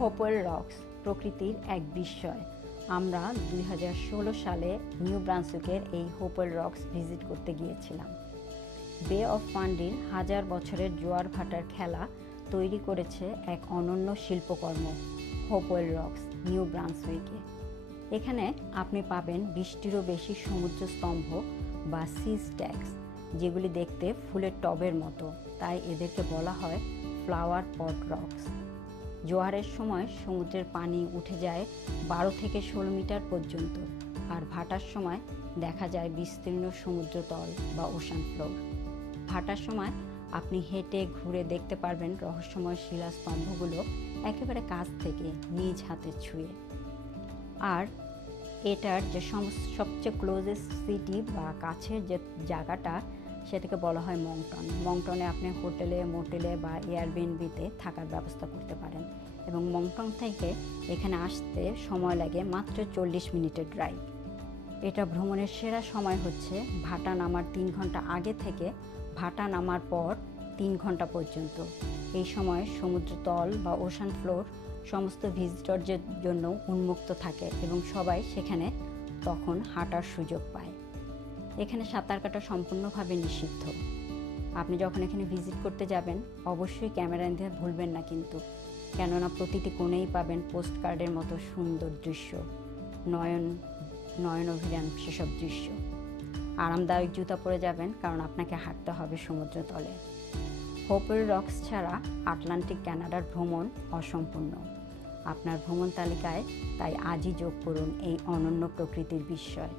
Hopewell rocks প্রকৃতির এক বিস্ময়। আমরা 2016 সালে নিউ ব্রান্সউইকের এই হোপওয়েল রকস ভিজিট করতে গিয়েছিলাম। বে অফ ফান্ডির হাজার বছরের জোয়ার ভাটার খেলা তৈরি করেছে এক অনন্য শিল্পকর্ম হোপওয়েল রকস নিউ ব্রান্সউইকে। এখানে আপনি পাবেন 20টিরও বেশি সমুদ্র স্তম্ভ বা সি স্ট্যাক্স, যেগুলি দেখতে ফুলের টবের মতো, তাই এদেরকে বলা হয় ফ্লাওয়ার পট রকস। জোয়ারের সময় সমুদ্রের পানি উঠে যায় 12 থেকে 16 মিটার পর্যন্ত, আর ভাটার সময় দেখা যায় বিস্তীর্ণ সমুদ্রতল বা ওশান ফ্লোর। ভাটার সময় আপনি হেঁটে ঘুরে দেখতে পারবেন রহস্যময় শিলাস্তম্ভগুলো একেবারে কাছ থেকে নিজ হাতে ছুঁয়ে। আর এটার যে সবচেয়ে ক্লোজেস্ট সিটি বা কাছের যে জায়গাটা, সেটাকে বলা হয় মংটন। মংটনে আপনি হোটেলে, মোটেলে বা এয়ারবিএনবিতে থাকার ব্যবস্থা করতে পারেন, এবং মংটন থেকে এখানে আসতে সময় লাগে মাত্র 40 মিনিটের ড্রাইভ। এটা ভ্রমণের সেরা সময় হচ্ছে ভাটা নামার 3 ঘন্টা আগে থেকে ভাটা নামার পর 3 ঘন্টা পর্যন্ত। এই সময় সমুদ্রতল বা ওশান ফ্লোর সমস্ত ভিজিটরদের জন্য উন্মুক্ত থাকে এবং সবাই সেখানে তখন হাঁটার সুযোগ পায়। এখানে সাঁতার কাটা সম্পূর্ণভাবে নিষিদ্ধ। আপনি যখন এখানে ভিজিট করতে যাবেন অবশ্যই ক্যামেরা নিতে ভুলবেন না কিন্তু, কেননা প্রতিটি কোণেই পাবেন পোস্ট কার্ডের মতো সুন্দর দৃশ্য, নয়ন সেসব দৃশ্য। আরামদায়ক জুতা পরে যাবেন, কারণ আপনাকে হাঁটতে হবে সমুদ্র তলে। হোপওয়েল রকস ছাড়া আটলান্টিক কানাডার ভ্রমণ অসম্পূর্ণ। আপনার ভ্রমণ তালিকায় তাই আজই যোগ করুন এই অনন্য প্রকৃতির বিস্ময়।